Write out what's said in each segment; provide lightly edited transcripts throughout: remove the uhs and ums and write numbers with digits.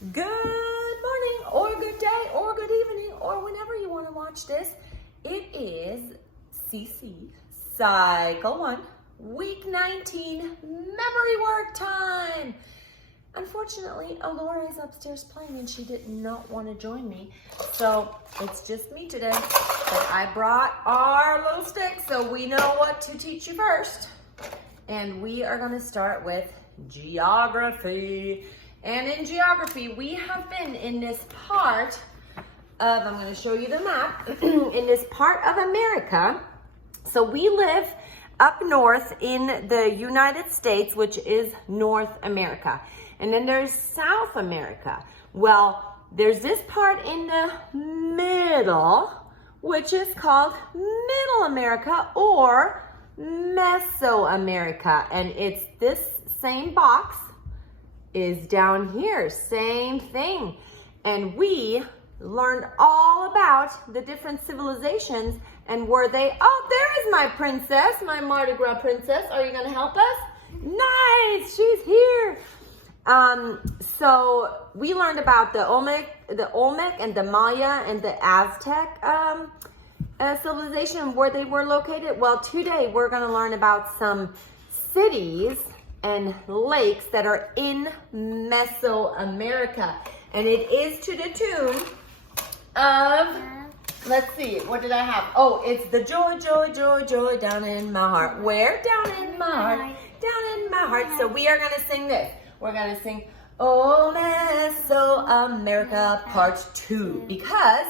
Good morning, or good day, or good evening, or whenever you want to watch this. It is CC Cycle 1, Week 19, Memory Work Time. Unfortunately, Alora is upstairs playing and she did not want to join me. So it's just me today. But I brought our little stick so we know what to teach you first. And we are going to start with geography. And in geography, we have been in this part of, I'm going to show you the map, in this part of America. So we live up north in the United States, which is North America. And then there's South America. Well, there's this part in the middle, which is called Middle America or Mesoamerica. And it's this same box is down here, same thing. And we learned all about the different civilizations and where they, oh, there is my princess, my Mardi Gras princess. Are you gonna help us? Nice, she's here. So we learned about the Olmec and the Maya and the Aztec civilization, where they were located. Well, today we're gonna learn about some cities and lakes that are in Mesoamerica. And it is to the tune of, let's see, what did I have? Oh, it's the joy, joy, joy, joy down in my heart. Where? Down in my heart, down in my heart. So we are gonna sing this. We're gonna sing, Oh Mesoamerica Part 2, because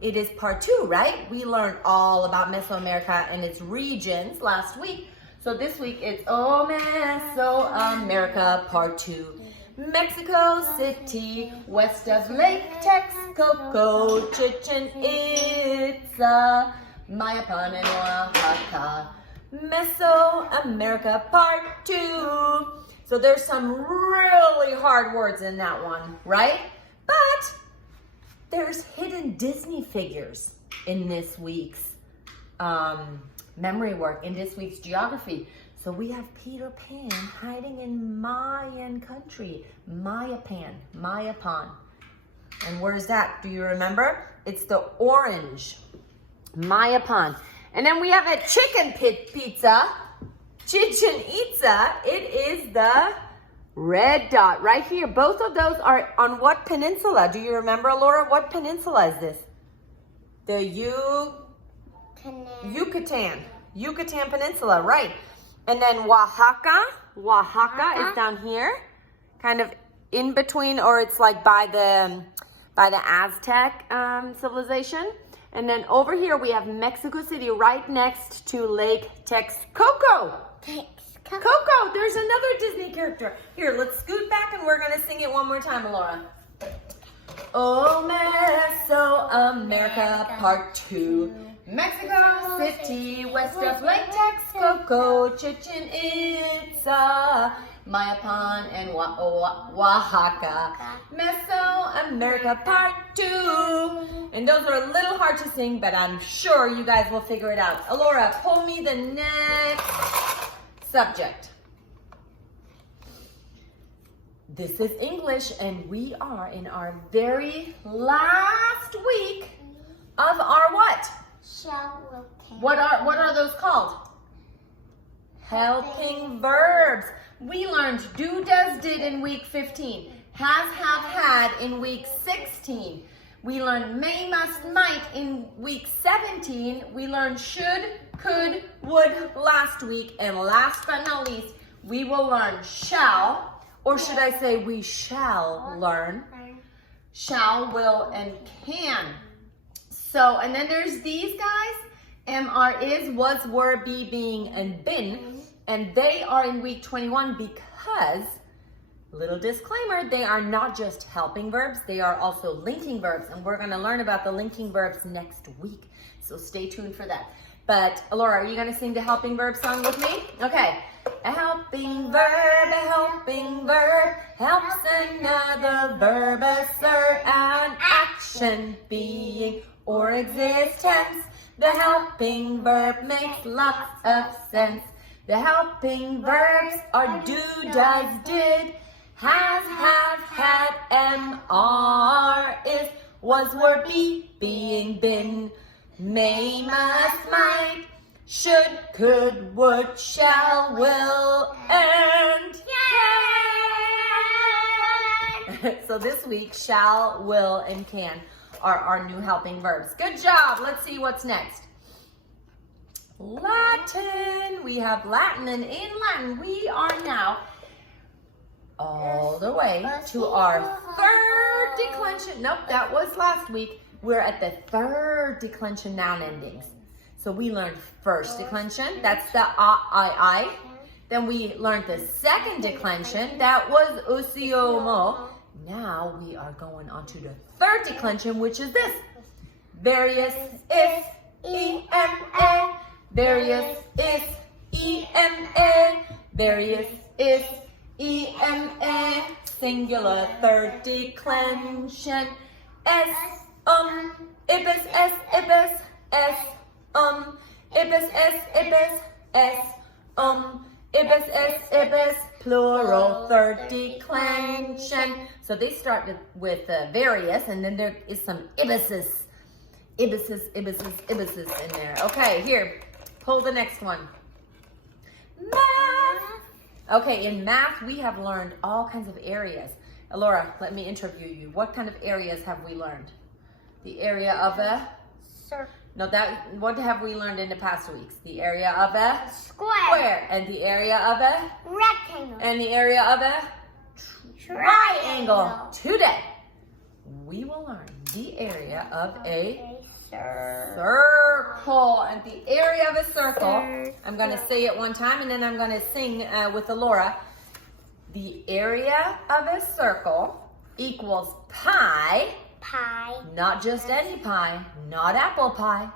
it is Part 2, right? We learned all about Mesoamerica and its regions last week. So this week it's Oh Mesoamerica Part 2. Mexico City, west of Lake Texcoco, Chichen Itza, Mayapan and Oaxaca. Mesoamerica Part 2. So there's some really hard words in that one, right? But there's hidden Disney figures in this week's memory work, in this week's geography. So we have Peter Pan hiding in Mayan country, Mayapan. And where's that? Do you remember? It's the orange, Mayapan. And then we have a chicken pizza, Chichen Itza. It is the red dot right here. Both of those are on what peninsula? Do you remember, Laura? What peninsula is this? The Yucatan Peninsula, right. And then Oaxaca is down here, kind of in between, or it's like by the Aztec civilization. And then over here we have Mexico City right next to Lake Texcoco. Coco, there's another Disney character. Here, let's scoot back and we're gonna sing it one more time, Laura. Oh, Mesoamerica Part 2. Mexico City, west of Lake Texcoco, Chichen Itza, Mayapan and Oaxaca. Mesoamerica Part 2. And those are a little hard to sing, but I'm sure you guys will figure it out. Alora, pull me the next subject. This is English, and we are in our very last week of our what? What are those called? Helping verbs. We learned do, does, did in week 15. Has, have, had in week 16. We learned may, must, might in week 17. We learned should, could, would last week. And last but not least, we will learn shall, or should I say we shall learn shall, will, and can. So, and then there's these guys, MR is, was, were, be, being, and been. And they are in week 21 because, little disclaimer, they are not just helping verbs, they are also linking verbs. And we're gonna learn about the linking verbs next week. So stay tuned for that. But, Laura, are you gonna sing the helping verb song with me? Okay. A helping verb helps another verb assert an action, being, or existence. The helping verb makes lots of sense. The helping verbs are do, does, did, has, have, had, am, are, is, was, were, be, being, been, may, must, might, should, could, would, shall, will, and can. So this week, shall, will, and can are our new helping verbs. Good job. Let's see what's next. Latin. We have Latin, and in Latin, we are now all the way to our third declension. Nope, that was last week. We're at the third declension noun endings. So we learned first declension, that's the I. Then we learned the second declension, that was usiomo. Now we are going on to the third declension, which is this. Various, is, E-M-A. Various, is, E-M-A. Various, is, E-M-A. Singular, third declension. S, ibis, S, ibis, S, ibis, S, ibis, S, ibis, S, ibis, plural, third declension. So they start with various, and then there is some ibises in there. Okay, here, pull the next one. Math. Okay, in math, we have learned all kinds of areas. Laura, let me interview you. What kind of areas have we learned? The area of a circle. No, what have we learned in the past weeks? The area of a Square. And the area of a Rectangle. and the area of a triangle. Today, we will learn the area of a circle. And the area of a circle, I'm going to say it one time, and then I'm going to sing with Laura. The area of a circle equals pi. Not just any pie, not apple pie.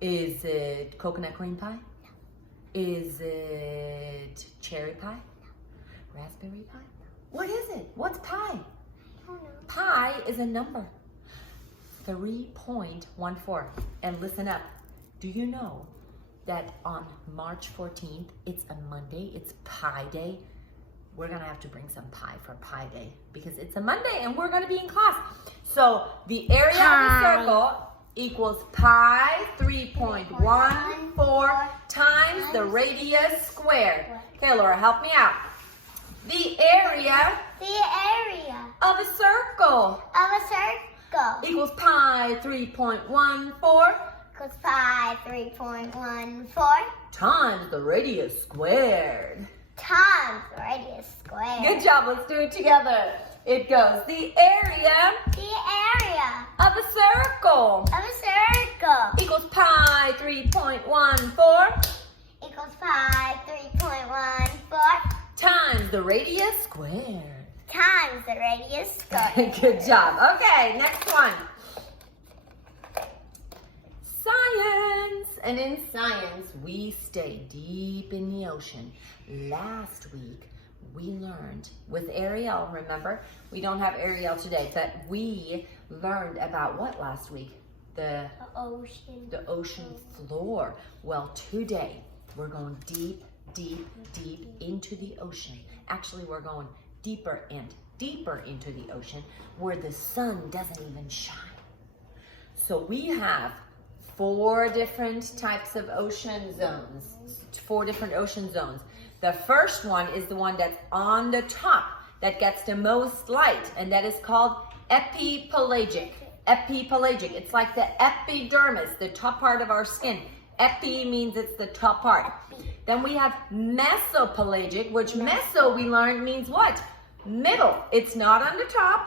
Is it coconut cream pie? Is it cherry pie? Raspberry pie? What is it? What's pi? I don't know. Pi is a number. 3.14. And listen up. Do you know that on March 14th, it's a Monday, it's Pi Day? We're gonna have to bring some pie for Pi Day because it's a Monday and we're gonna be in class. So the area of the circle equals pi 3.14 times the radius squared. Okay, Laura, help me out. The area of a circle equals pi 3.14 times the radius squared. Times the radius squared. Good job. Let's do it together. It goes the area of a circle equals pi 3.14 times the radius squared. Good job. Okay, next one. Science. And in science, we stay deep in the ocean. Last week, we learned with Ariel, remember? We don't have Ariel today, but we learned about what last week? The ocean floor. Well, today, we're going deep into the ocean. Actually, we're going deeper and deeper into the ocean where the sun doesn't even shine. So we have 4 different types of ocean zones. 4 different ocean zones. The first one is the one that's on the top that gets the most light, and that is called epipelagic. Epipelagic. It's like the epidermis, the top part of our skin. Epi means it's the top part. Then we have mesopelagic, which meso we learned means what? Middle. It's not on the top.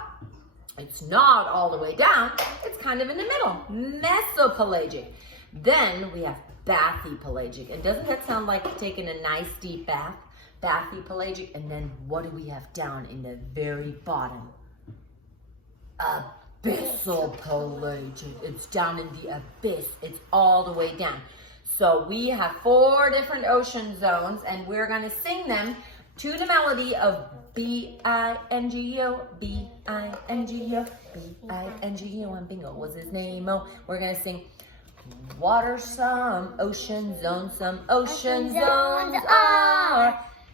It's not all the way down. It's kind of in the middle. Mesopelagic. Then we have bathypelagic. And doesn't that sound like taking a nice deep bath? Bathypelagic. And then what do we have down in the very bottom? Abyssal pelagic. It's down in the abyss. It's all the way down. So we have 4 different ocean zones, and we're going to sing them to the melody of B-I-N-G-O, B-I-N-G-O, B-I-N-G-O, and bingo was his name. Oh, we're going to sing water, some ocean zones are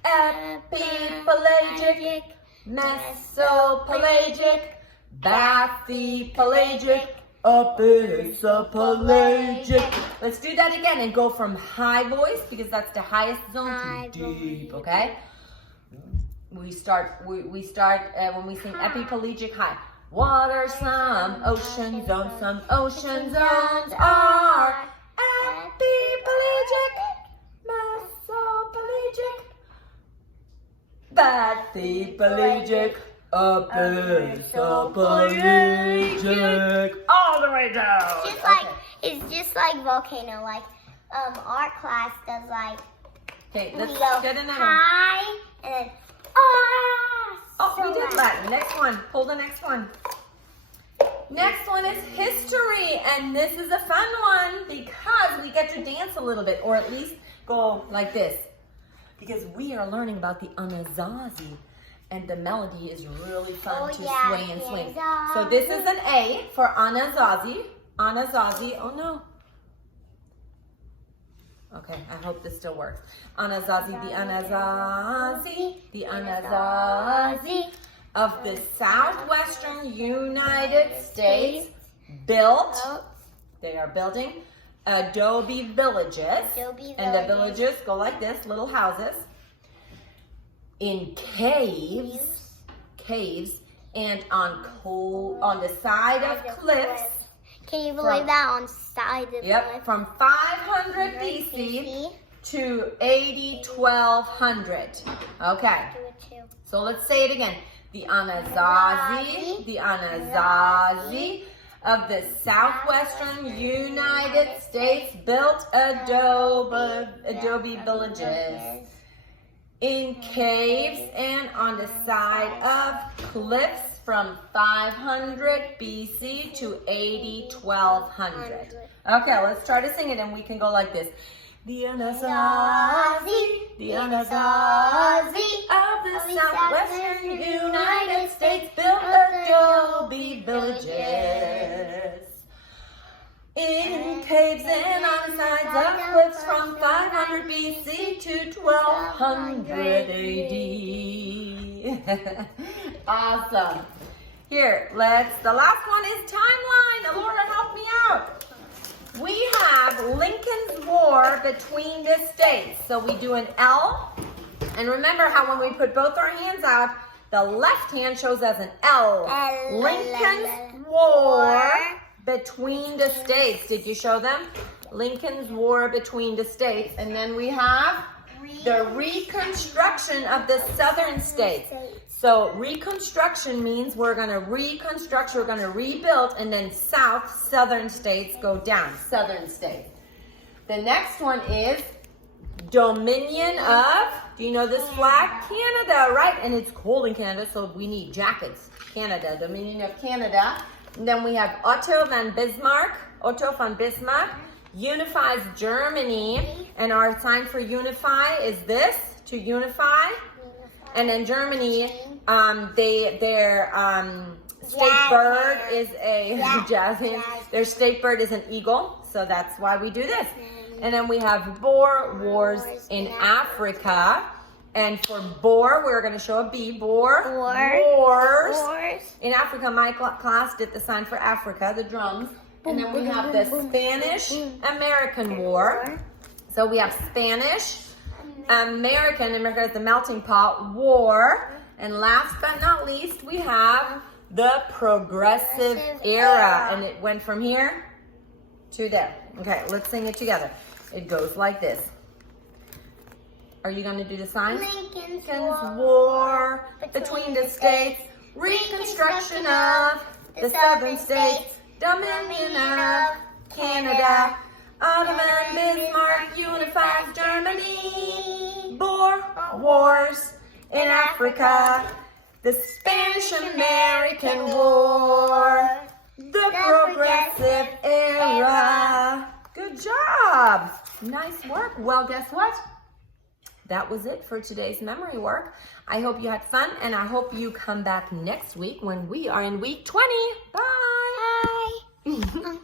epipelagic, mesopelagic, Bathy, pelagic, up is a pelagic. Let's do that again and go from high voice because that's the highest zone High to deep, voice. okay? We start when we sing epipelagic high. Water, some ocean zones, some ocean zones are epipelagic, mesopelagic, bathy, pelagic, epipelagic, all the way down. Just like it's just like volcano. Like our class does like Okay, we let's go get another one. high and then Oh, so we did loud. Latin. Next one. Pull the next one. Next one is history, and this is a fun one because we get to dance a little bit, or at least go like this, because we are learning about the Anasazi, and the melody is really fun to sway and swing. So this is an A for Anasazi. Anasazi. Oh no. Okay, I hope this still works. Anasazi, the Anasazi of the southwestern United States built, they are building adobe villages, and the villages go like this, little houses, in caves, and on the side of cliffs. Can you believe that on side of Yep, from 500 BC to 1200. Okay, so let's say it again. The Anasazi of the southwestern United States built adobe villages in caves and on the side of cliffs from 500 BC to 1200. Okay, let's try to sing it and we can go like this. The Anasazi of the southwestern United States built adobe villages in caves and on the sides of cliffs from 500 BC to 1200 AD. Awesome. Here, the last one is timeline. Alora, help me out. We have Lincoln's War between the states. So we do an L. And remember how when we put both our hands out, the left hand shows as an L. Lincoln's War between the states. Did you show them? Lincoln's War between the states. And then we have the reconstruction of the southern states. So reconstruction means we're going to reconstruct, we're going to rebuild, and then southern states go down, southern states. The next one is Dominion of, do you know this flag? Canada, right? And it's cold in Canada, so we need jackets. Canada, Dominion of Canada. And then we have Otto von Bismarck, unifies Germany, and our sign for unify is this, to unify. And in Germany, their state bird is a jasmine. Their state bird is an eagle, so that's why we do this. And then we have Boer Wars in Africa. And for Boer, we're going to show a B. Boer Wars in Africa. My class did the sign for Africa, the drums. And then we have the Spanish-American War. So we have Spanish, America is the melting pot, war. And last but not least, we have the Progressive Era. And it went from here to there. Okay, let's sing it together. It goes like this. Are you going to do the sign? Lincoln's War between the states, reconstruction of the southern states, Dominion of Canada, Otto von Bismarck unifies Germany, Boer Wars in Africa, the Spanish-American War, the Progressive Era. Good job. Nice work. Well, guess what? That was it for today's memory work. I hope you had fun, and I hope you come back next week when we are in week 20. Bye. Bye.